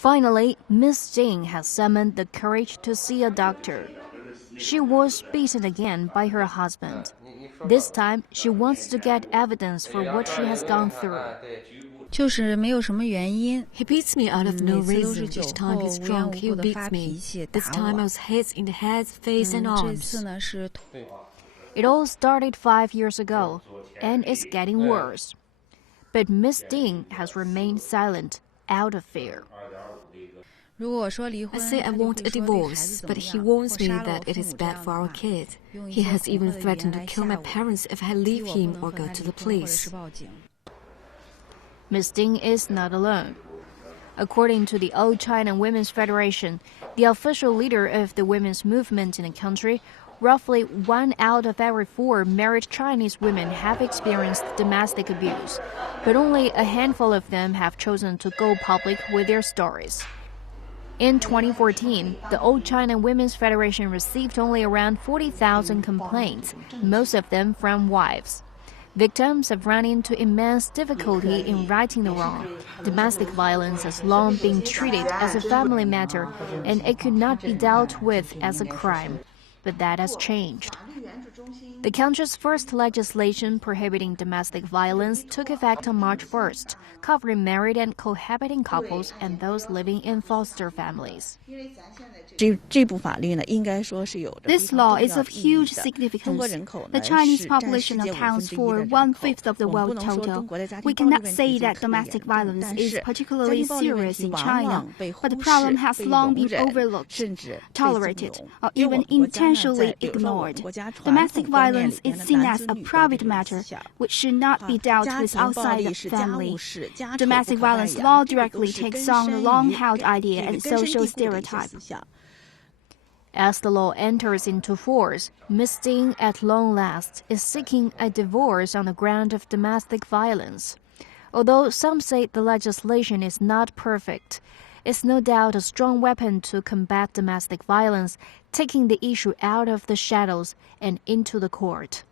Finally, Miss Ding has summoned the courage to see a doctor. She was beaten again by her husband. This time, she wants to get evidence for what she has gone through. 就是没有什么原因。 He beats me out of no 每次都 reason. 是酒 Each 后 time he's 无缘 drunk, 无 he 故的 beats 发脾 me. 气 This 打 time I 我。 was hit in the head, face, and 这次 arms. 呢是 It all started 5 years ago, and it's getting worse. But Miss Ding has remained silent, out of fear. 如果我说离 I 婚， say I 他就 want 会 a 说对孩 divorce, 子怎 but 么 he 样， warns 或 me 杀了 that 我 it 父 is 母这 bad 样 for 的 our 话， kid. 用一 He 些 has 恐吓 even 的语言 threatened to 来 kill 吓 my 我， parents if I 逼 leave 我 him 不 or 能和 go 他 to 离 the 婚或者是 police. 报警。 Miss Ding is not alone. According to the Old China Women's Federation, the official leader of the women's movement in the country, roughly 1 out of every 4 married Chinese women have experienced domestic abuse, but only a handful of them have chosen to go public with their stories. In 2014, the Old China Women's Federation received only around 40,000 complaints, most of them from wives. Victims have run into immense difficulty in righting the wrong. Domestic violence has long been treated as a family matter, and it could not be dealt with as a crime. But that has changed. The country's first legislation prohibiting domestic violence took effect on March 1st, covering married and cohabiting couples and those living in foster families. This law is of huge significance. The Chinese population accounts for 1/5 of the world total. We cannot say that domestic violence is particularly serious in China, but the problem has long been overlooked, tolerated, or even intentionally ignored. Domestic violence is seen as a private matter, which should not be dealt with outside the family. Domestic violence law directly takes on the long-held idea and social stereotype. As the law enters into force, Miss Ding, at long last, is seeking a divorce on the ground of domestic violence. Although some say the legislation is not perfect, it's no doubt a strong weapon to combat domestic violence, taking the issue out of the shadows and into the court.